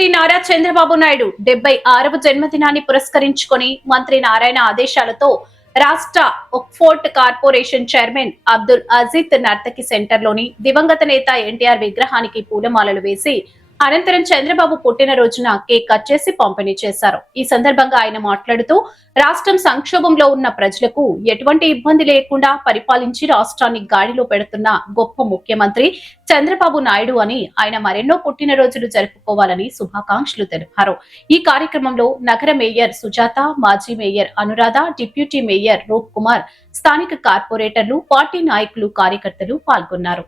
ముఖ్యమంత్రి నారా చంద్రబాబు నాయుడు 76వ జన్మదినాన్ని పురస్కరించుకొని మంత్రి నారాయణ ఆదేశాలతో రాష్ట్ర ఒక్ఫోర్ట్ కార్పొరేషన్ చైర్మన్ అబ్దుల్ అజీజ్ నర్తకి సెంటర్లోని దివంగత నేత ఎన్టీఆర్ విగ్రహానికి పూలమాలలు వేసి అనంతరం చంద్రబాబు పుట్టినరోజున కేక్ కట్ చేసి పంపిణీ చేశారు. ఈ సందర్భంగా ఆయన మాట్లాడుతూ రాష్ట్రం సంక్షోభంలో ఉన్న ప్రజలకు ఎటువంటి ఇబ్బంది లేకుండా పరిపాలించి రాష్ట్రాన్ని గాడిలో పెడుతున్న గొప్ప ముఖ్యమంత్రి చంద్రబాబు నాయుడు అని ఆయన మరెన్నో పుట్టినరోజులు జరుపుకోవాలని శుభాకాంక్షలు తెలిపారు. ఈ కార్యక్రమంలో నగర మేయర్ సుజాత, మాజీ మేయర్ అనురాధ, డిప్యూటీ మేయర్ రూప్ కుమార్, స్థానిక కార్పొరేటర్లు, పార్టీ నాయకులు, కార్యకర్తలు పాల్గొన్నారు.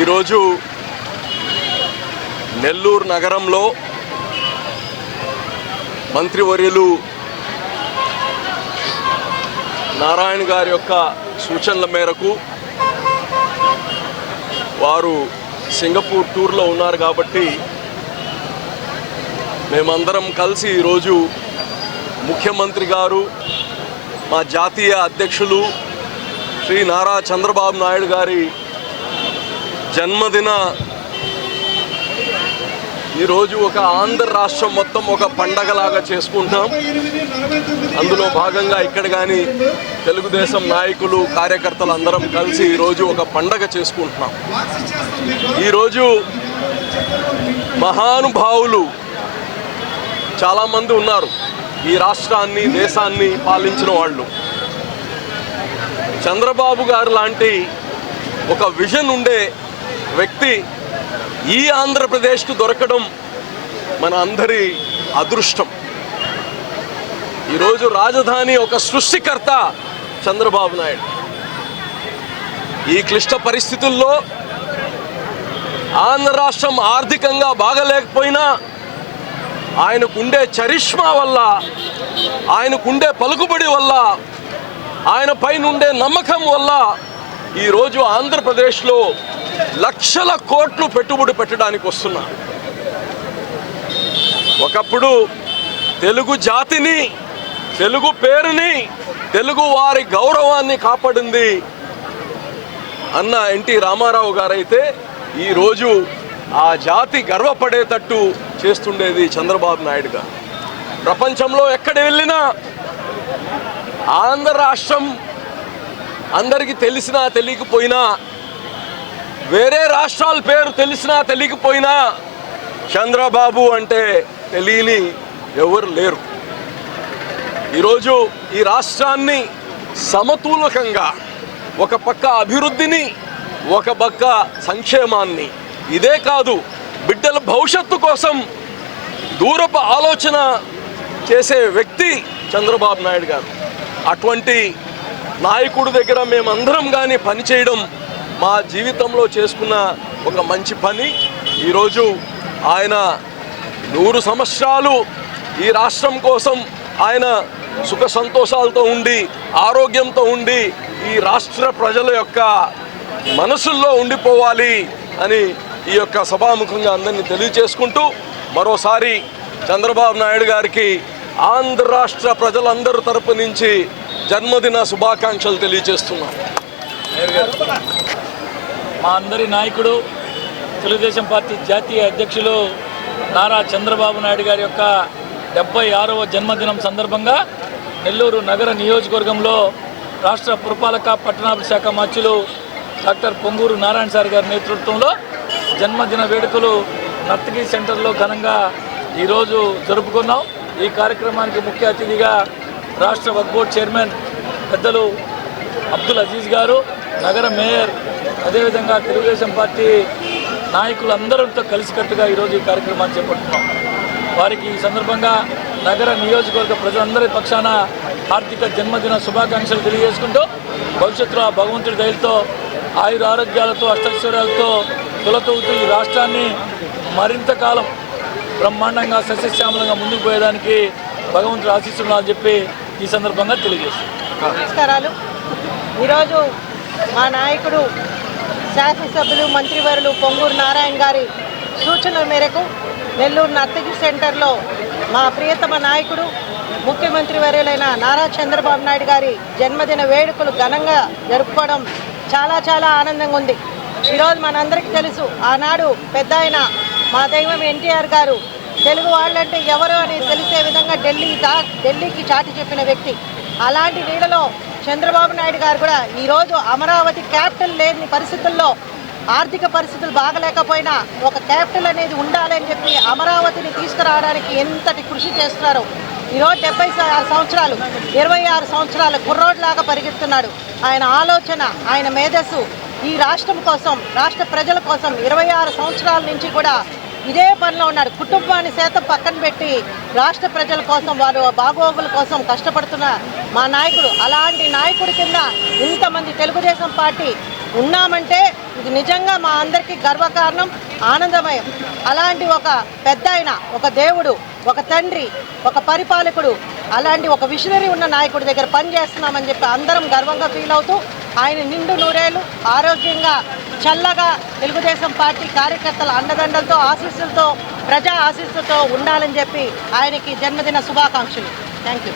ఈరోజు నెల్లూరు నగరంలో మంత్రివర్యులు నారాయణ గారి యొక్క సూచనల మేరకు వారు సింగపూర్ టూర్లో ఉన్నారు కాబట్టి మేమందరం కలిసి ఈరోజు ముఖ్యమంత్రి గారు, మా జాతీయ అధ్యక్షులు శ్రీ నారా చంద్రబాబు నాయుడు గారి జన్మదిన ఈరోజు ఒక ఆంధ్ర రాష్ట్రం మొత్తం ఒక పండగలాగా చేసుకుంటాం. అందులో భాగంగా ఇక్కడ కానీ తెలుగుదేశం నాయకులు, కార్యకర్తలు అందరం కలిసి ఈరోజు ఒక పండగ చేసుకుంటున్నాం. ఈరోజు మహానుభావులు చాలామంది ఉన్నారు ఈ రాష్ట్రాన్ని, దేశాన్ని పాలించిన వాళ్ళు. చంద్రబాబు గారు లాంటి ఒక విజన్ ఉండే వ్యక్తి ఈ ఆంధ్రప్రదేశ్కు దొరకడం మన అందరి అదృష్టం. ఈరోజు రాజధాని ఒక సృష్టికర్త చంద్రబాబు నాయుడు. ఈ క్లిష్ట పరిస్థితుల్లో ఆంధ్ర రాష్ట్రం ఆర్థికంగా బాగలేకపోయినా ఆయనకుండే చరిష్మా వల్ల, ఆయనకుండే పలుకుబడి వల్ల, ఆయన పైన ఉండే నమ్మకం వల్ల ఈరోజు ఆంధ్రప్రదేశ్లో లక్షల కోట్లు పెట్టుబడి పెట్టడానికి వస్తున్నారు. ఒకప్పుడు తెలుగు జాతిని, తెలుగు పేరుని, తెలుగు వారి గౌరవాన్ని కాపాడింది అన్న ఎన్టీ రామారావు గారైతే ఈరోజు ఆ జాతి గర్వపడేటట్టు చేస్తుండేది చంద్రబాబు నాయుడు గారు. ప్రపంచంలో ఎక్కడ వెళ్ళినా ఆంధ్ర రాష్ట్రం అందరికీ తెలిసినా తెలియకపోయినా, వేరే రాష్ట్రాల పేరు తెలిసినా తెలియకపోయినా చంద్రబాబు అంటే తెలియని ఎవరు లేరు. ఈరోజు ఈ రాష్ట్రాన్ని సమతులకంగా, ఒక పక్క అభివృద్ధిని, ఒక పక్క సంక్షేమాన్ని, ఇదే కాదు బిడ్డల భవిష్యత్తు కోసం దూరపు ఆలోచన చేసే వ్యక్తి చంద్రబాబు నాయుడు గారు. అటువంటి నాయకుడి దగ్గర మేమందరం కానీ పనిచేయడం మా జీవితంలో చేసుకున్న ఒక మంచి పని. ఈరోజు ఆయన 100 సంవత్సరాలు ఈ రాష్ట్రం కోసం ఆయన సుఖ సంతోషాలతో ఉండి ఆరోగ్యంతో ఉండి ఈ రాష్ట్ర ప్రజల యొక్క మనసుల్లో ఉండిపోవాలి అని ఈ యొక్క సభాముఖంగా అందరినీ తెలియచేసుకుంటూ మరోసారి చంద్రబాబు నాయుడు గారికి ఆంధ్ర రాష్ట్ర ప్రజలందరి తరపు నుంచి జన్మదిన శుభాకాంక్షలు తెలియజేస్తున్నాం. మా అందరి నాయకుడు తెలుగుదేశం పార్టీ జాతీయ అధ్యక్షులు నారా చంద్రబాబు నాయుడు గారి యొక్క 76వ జన్మదినం సందర్భంగా నెల్లూరు నగర నియోజకవర్గంలో రాష్ట్ర పురపాలక పట్టణాభివృద్ధి శాఖ మంత్రులు డాక్టర్ పొంగూరు నారాయణ సార్ గారి నేతృత్వంలో జన్మదిన వేడుకలు నర్తకి సెంటర్లో ఘనంగా ఈరోజు జరుపుకున్నాం. ఈ కార్యక్రమానికి ముఖ్య అతిథిగా రాష్ట్ర వక్ఫ్ బోర్డు చైర్మన్ పెద్దలు అబ్దుల్ అజీజ్ గారు, నగర మేయర్, అదేవిధంగా తెలుగుదేశం పార్టీ నాయకులందరితో కలిసికట్టుగా ఈరోజు ఈ కార్యక్రమాన్ని చేపడుతున్నాం. వారికి ఈ సందర్భంగా నగర నియోజకవర్గ ప్రజలందరి పక్షాన ఆర్థిక జన్మదిన శుభాకాంక్షలు తెలియజేసుకుంటూ భవిష్యత్తులో ఆ భగవంతుడి దయలతో ఆయుర ఆరోగ్యాలతో అష్టైశ్వర్యాలతో తొలతూగుతూ ఈ రాష్ట్రాన్ని మరింత కాలం బ్రహ్మాండంగా సస్యశ్యామలంగా ముందుకు పోయేదానికి భగవంతుడు ఆశిస్తున్నారని చెప్పి ఈ సందర్భంగా తెలియజేస్తున్నాం. నమస్కారాలు. ఈరోజు మా నాయకుడు శాసనసభ్యులు మంత్రివర్యులు పొంగూరు నారాయణ గారి సూచనల మేరకు నెల్లూరు నర్తకి సెంటర్లో మా ప్రియతమ నాయకుడు ముఖ్యమంత్రి వర్యులైన నారా చంద్రబాబు నాయుడు గారి జన్మదిన వేడుకలు ఘనంగా జరుపుకోవడం చాలా ఆనందంగా ఉంది. ఈరోజు మనందరికీ తెలుసు, ఆనాడు పెద్ద ఆయన మా దైవం ఎన్టీఆర్ గారు తెలుగు వాళ్ళంటే ఎవరు అని తెలిసే విధంగా ఢిల్లీకి చాటి చెప్పిన వ్యక్తి. అలాంటి నీళ్ళలో చంద్రబాబు నాయుడు గారు కూడా ఈరోజు అమరావతి క్యాపిటల్ లేని పరిస్థితుల్లో, ఆర్థిక పరిస్థితులు బాగలేకపోయినా ఒక క్యాపిటల్ అనేది ఉండాలని చెప్పి అమరావతిని తీసుకురావడానికి ఎంతటి కృషి చేస్తున్నారో. ఈరోజు 76 సంవత్సరాలు 26 సంవత్సరాల కుర్రోడ్లాగా పరిగెత్తున్నాడు. ఆయన ఆలోచన, ఆయన మేధస్సు ఈ రాష్ట్రం కోసం, రాష్ట్ర ప్రజల కోసం 26 సంవత్సరాల నుంచి కూడా ఇదే పనిలో ఉన్నాడు. కుటుంబాన్ని సైతం పక్కన పెట్టి రాష్ట్ర ప్రజల కోసం, వారి బాగోగుల కోసం కష్టపడుతున్న మా నాయకుడు. అలాంటి నాయకుడి కింద ఇంతమంది తెలుగుదేశం పార్టీ ఉన్నామంటే ఇది నిజంగా మా అందరికీ గర్వకారణం, ఆనందమయం. అలాంటి ఒక పెద్ద ఆయన, ఒక దేవుడు, ఒక తండ్రి, ఒక పరిపాలకుడు, అలాంటి ఒక విషనరీ ఉన్న నాయకుడి దగ్గర పనిచేస్తున్నామని చెప్పి అందరం గర్వంగా ఫీల్ అవుతూ ఆయన నిండు నూరేళ్ళు ఆరోగ్యంగా చల్లగా తెలుగుదేశం పార్టీ కార్యకర్తల అండదండలతో, ఆశీస్సులతో, ప్రజా ఆశీస్సులతో ఉండాలని చెప్పి ఆయనకి జన్మదిన శుభాకాంక్షలు. Thank you.